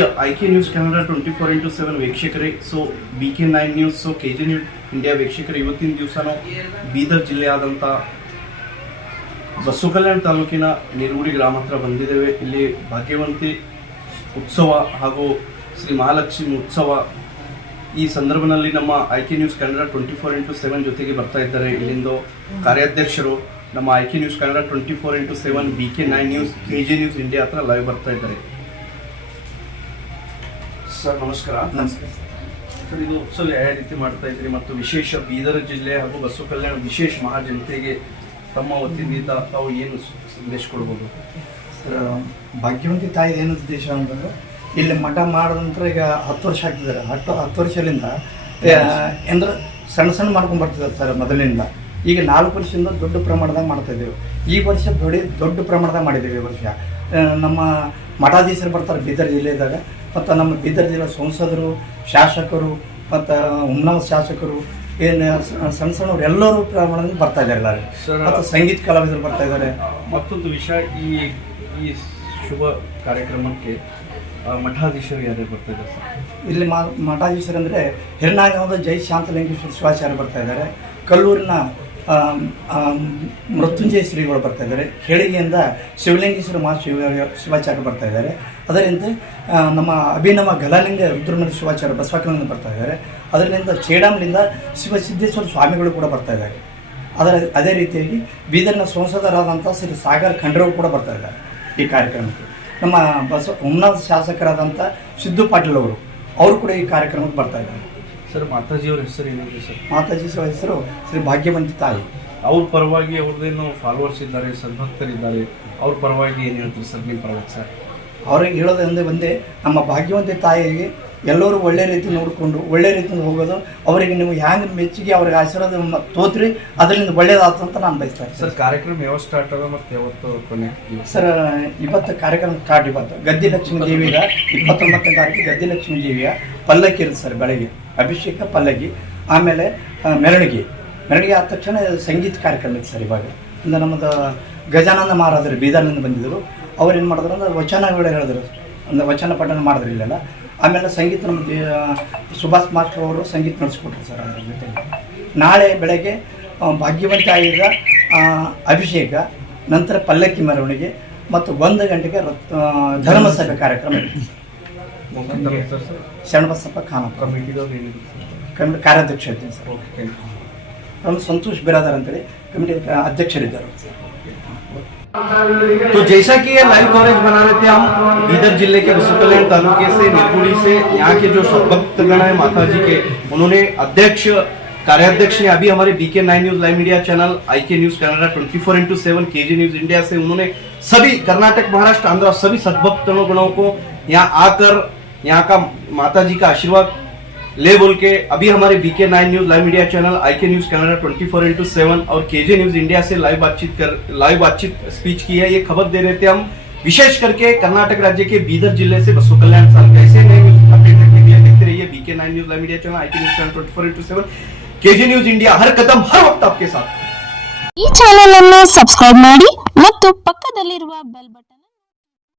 Rama Priya I K news Kannada twenty four into seven ವೀಕ್ಷಕರೇ so B K nine news so K G news India ವೀಕ್ಷಕರೇ, ಇವತ್ತಿನ ದಿವಸ ನಾವು ಬೀದರ್ ಜಿಲ್ಲೆಯಾದಂಥ ಬಸವಕಲ್ಯಾಣ ತಾಲೂಕಿನ ನಿರುಗುಡಿ ಗ್ರಾಮ ಹತ್ರ ಬಂದಿದ್ದೇವೆ. ಇಲ್ಲಿ ಭಾಗ್ಯವಂತಿ ಉತ್ಸವ ಹಾಗೂ ಶ್ರೀ ಮಹಾಲಕ್ಷ್ಮಿ ಉತ್ಸವ ಈ ಸಂದರ್ಭದಲ್ಲಿ ನಮ್ಮ I K news Kannada twenty four into seven ಜೊತೆಗೆ ಬರ್ತಾ ಇದ್ದಾರೆ. ಇಲ್ಲಿಂದ ಕಾರ್ಯಾಧ್ಯಕ್ಷರು ನಮ್ಮ I K news Kannada twenty four into seven B K nine news K G news India ಹತ್ರ ಲೈವ್ ಬರ್ತಾ ಇದ್ದಾರೆ. ಸರ್ ನಮಸ್ಕಾರ. ನಮಸ್ಕಾರ. ಸರ್ ಇದು ಉತ್ಸವ ಯಾವ ರೀತಿ ಮಾಡ್ತಾ ಇದ್ರಿ ಮತ್ತು ವಿಶೇಷ ಬೀದರ್ ಜಿಲ್ಲೆ ಹಾಗೂ ಬಸವ ಕಲ್ಯಾಣ ವಿಶೇಷ ಮಹಾಜನತೆಗೆ ತಮ್ಮ ವತಿಯಿಂದ ತಾವು ಏನು ಸಂದೇಶ ಕೊಡ್ಬೋದು? ಸರ್ ಭಾಗ್ಯವಂತಿ ತಾಯಿ ಏನು ಉದ್ದೇಶ ಅಂತಂದ್ರೆ ಇಲ್ಲಿ ಮಠ ಮಾಡಿದ ನಂತರ ಈಗ ಹತ್ತು ವರ್ಷ ಆಗ್ತಿದ್ದಾರೆ. ಹತ್ತು ಹತ್ತು ವರ್ಷದಿಂದ ಅಂದ್ರೆ ಸಣ್ಣ ಸಣ್ಣ ಮಾಡ್ಕೊಂಡು ಬರ್ತಿದ್ದಾರೆ ಸರ್ ಮೊದಲಿನಿಂದ. ಈಗ ನಾಲ್ಕು ವರ್ಷದಿಂದ ದೊಡ್ಡ ಪ್ರಮಾಣದಾಗ ಮಾಡ್ತಾ ಇದ್ದೇವೆ. ಈ ವರ್ಷ ದೊಡ್ಡ ದೊಡ್ಡ ಪ್ರಮಾಣದಾಗ ಮಾಡಿದ್ದೇವೆ ಈ ವರ್ಷ. ನಮ್ಮ ಮಠಾಧೀಶರು ಬರ್ತಾರೆ ಬೀದರ್ ಜಿಲ್ಲೆದಾಗ. ಮತ್ತು ನಮ್ಮ ಬೀದರ್ ಜಿಲ್ಲೆ ಸಂಸದರು ಶಾಸಕರು ಮತ್ತು ಉಮ್ನಾವ್ ಶಾಸಕರು ಏನು ಸಣ್ಣ ಸಣ್ಣವ್ರು ಎಲ್ಲರೂ ಪ್ರಮಾಣದಲ್ಲಿ ಬರ್ತಾ ಇದ್ದಾರೆ ಮತ್ತು ಸಂಗೀತ ಕಲಾವಿದರು ಬರ್ತಾ ಇದ್ದಾರೆ. ಮತ್ತೊಂದು ವಿಷಯ ಈ ಈ ಶುಭ ಕಾರ್ಯಕ್ರಮಕ್ಕೆ ಮಠಾಧೀಶರು ಯಾರೇ ಬರ್ತಾ ಇದ್ದಾರೆ ಇಲ್ಲಿ ಮಠಾಧೀಶರು ಅಂದರೆ ಹಿರನಾಗಾಂವದ ಜೈ ಶಾಂತಲಿಂಗೇಶ್ವರ ಶಿವಾಚಾರ್ಯ ಬರ್ತಾ ಇದ್ದಾರೆ. ಕಲ್ಲೂರಿನ ಮೃತ್ಯುಂಜಯ ಶ್ರೀಗಳು ಬರ್ತಾ ಇದ್ದಾರೆ. ಕೇಳಿಗೆಯಿಂದ ಶಿವಲಿಂಗೇಶ್ವರ ಮಹಾ ಶಿವ, ಶಿವಾಚಾರ್ಯ ಬರ್ತಾ ಇದ್ದಾರೆ. ಅದರಿಂದ ನಮ್ಮ ಅಭಿನವ ಗಲಾಲಿಂಗ ರುದ್ರಮುನಿ ಶಿವಾಚಾರ್ಯ ಬಸವಕಲಿಂದ ಬರ್ತಾ ಇದ್ದಾರೆ. ಅದರಿಂದ ಚೇಡಾಮ್ಲಿಂದ ಶಿವಸಿದ್ದೇಶ್ವರ ಸ್ವಾಮಿಗಳು ಕೂಡ ಬರ್ತಾ ಇದ್ದಾರೆ. ಅದರ, ಅದೇ ರೀತಿಯಾಗಿ ಬೀದರ್ನ ಸಂಸದರಾದಂಥ ಶ್ರೀ ಸಾಗರ್ ಖಂಡ್ರವರು ಕೂಡ ಬರ್ತಾ ಇದ್ದಾರೆ ಈ ಕಾರ್ಯಕ್ರಮಕ್ಕೆ. ನಮ್ಮ ಬಸ ಉನ್ನತ ಶಾಸಕರಾದಂಥ ಸಿದ್ದು ಪಾಟೀಲ್ ಅವರು ಅವರು ಕೂಡ ಈ ಕಾರ್ಯಕ್ರಮಕ್ಕೆ ಬರ್ತಾ ಇದ್ದಾರೆ. ಸರ್ ಮಾತಾಜಿಯವ್ರ ಹೆಸರು ಏನಿದೆ ಸರ್? ಮಾತಾಜಿ ಸರ್ ಹೆಸರು ಶ್ರೀ ಭಾಗ್ಯವಂತಿ ತಾಯಿ. ಅವ್ರ ಪರವಾಗಿ ಅವ್ರದ್ದೇನು ಫಾಲೋವರ್ಸ್ ಇದ್ದಾರೆ ಸದ್ಭಕ್ತರಿದ್ದಾರೆ ಅವ್ರ ಪರವಾಗಿ ಏನು ಹೇಳ್ತೀರಿ ಸರ್ ನಿಮ್ಮ ಪರವಾಗಿ ಸರ್? ಅವ್ರಿಗೆ ಹೇಳೋದಂದೇ ಒಂದೇ ನಮ್ಮ ಭಾಗ್ಯವಂತಿ ತಾಯಿಗೆ ಎಲ್ಲರೂ ಒಳ್ಳೆ ರೀತಿ ನೋಡಿಕೊಂಡು ಒಳ್ಳೆ ರೀತಿಯಿಂದ ಹೋಗೋದು ಅವರಿಗೆ ನೀವು ಹ್ಯಾಂಗ್ ಮೆಚ್ಚುಗೆ ಅವ್ರಿಗೆ ಆಶೀರ್ವಾದ ಮ- ತೋತ್ರಿ ಅದರಿಂದ ಒಳ್ಳೇದಾಯ್ತು ಅಂತ ನಾನು ಬಯಸ್ತಾ ಇದ್ದೀನಿ ಸರ್ ಕಾರ್ಯಕ್ರಮ ಯಾವಾಗ ಸ್ಟಾರ್ಟ್ ಅದ ಮತ್ತು ಯಾವತ್ತು ಕೊನೆ ಸರ್ ಇವತ್ತು ಕಾರ್ಯಕ್ರಮ ಸ್ಟಾರ್ಟ್ ಇವತ್ತು. ಗದ್ದಿ ಲಕ್ಷ್ಮೀ ದೇವಿಯ ಇಪ್ಪತ್ತೊಂಬತ್ತನೇ ತಾರೀಕು ಗದ್ದಿ ಲಕ್ಷ್ಮೀ ದೇವಿಯ ಪಲ್ಲಕ್ಕಿ ಇರುತ್ತೆ ಸರ್ ಬೆಳಗ್ಗೆ. ಅಭಿಷೇಕ, ಪಲ್ಲಗಿ, ಆಮೇಲೆ ಮೆರವಣಿಗೆ. ಮೆರವಣಿಗೆ ಆದ ತಕ್ಷಣ ಸಂಗೀತ ಕಾರ್ಯಕ್ರಮ ಇತ್ತು ಸರ್ ಇವಾಗ. ಇಂದ ನಮ್ಮದು ಗಜಾನಂದ ಮಹಾರಾಜರು ಬೀದರ್ನಿಂದ ಬಂದಿದ್ದರು. ಅವ್ರು ಏನು ಮಾಡಿದ್ರು ಅಂದ್ರೆ ವಚನಗಳು ಹೇಳಿದ್ರು. ಒಂದು ವಚನ ಪಠನ ಮಾಡಿದ್ರು ಇಲ್ಲೆಲ್ಲ. ಆಮೇಲೆ ಸಂಗೀತ ನಮ್ಮ ಸುಭಾಷ್ ಮಾಸ್ಟರ್ ಅವರು ಸಂಗೀತ ನಡೆಸ್ಕೊಟ್ರು ಸರ್ ಅದ್ರ ಜೊತೆಗೆ. ನಾಳೆ ಬೆಳಗ್ಗೆ ಭಾಗ್ಯವಂತ ಆಗಿದ್ದ ಅಭಿಷೇಕ, ನಂತರ ಪಲ್ಲಕ್ಕಿ ಮೆರವಣಿಗೆ ಮತ್ತು ಒಂದು ಗಂಟೆಗೆ ಧರ್ಮಸಭೆ ಕಾರ್ಯಕ್ರಮ. ಶರಣಬಸಪ್ಪ ಖಾನಪ್ಪ ಕಮಿಟಿದವ್ರು ಏನಿದೆ ಸರ್ ಕಮಿಟಿ ಕಾರ್ಯಾಧ್ಯಕ್ಷ ಇದ್ದೀನಿ ಸರ್ ಓಕೆ ಥ್ಯಾಂಕ್ ಯು ನಮ್ಮ ಸಂತೋಷ್ ಬಿರಾದರ್ ಅಂತೇಳಿ ಕಮಿಟಿ ಅಧ್ಯಕ್ಷರಿದ್ದಾರೆ तो जैसा कि ये लाइव कवरेज बना रहे थे हम बीदर जिले के बसु कल्याण तालुके से निर्गुड़ी से यहाँ के जो भक्तगण है माता जी के उन्होंने अध्यक्ष कार्याध्यक्ष ने अभी हमारे BK nine news live media channel I K news Canada twenty four into seven K G news India से उन्होंने सभी कर्नाटक महाराष्ट्र आंध्र सभी सद्भक्त गणों को यहाँ आकर यहाँ का माता जी का आशीर्वाद ले बोल के अभी हमारे BK nine news live media channel I K news Canada twenty four into seven और केजे न्यूज इंडिया से लाइव बातचीत कर लाइव बातचीत स्पीच की है ये खबर दे रहे थे हम विशेष करके कर्नाटक राज्य के बीदर जिले से बसु कल्याण साल कैसे नए न्यूज अपडेट रखने के लिए देखते रहिए BK nine news live media channel I K news channel twenty four into seven KJ news India हर कदम हर वक्त आपके साथ ಈ ಚಾನೆಲ್ ಅನ್ನು ಸಬ್ಸ್ಕ್ರೈಬ್ ಮಾಡಿ ಮತ್ತು ಪಕ್ಕದಲ್ಲಿರುವ ಬೆಲ್ ಬಟನ್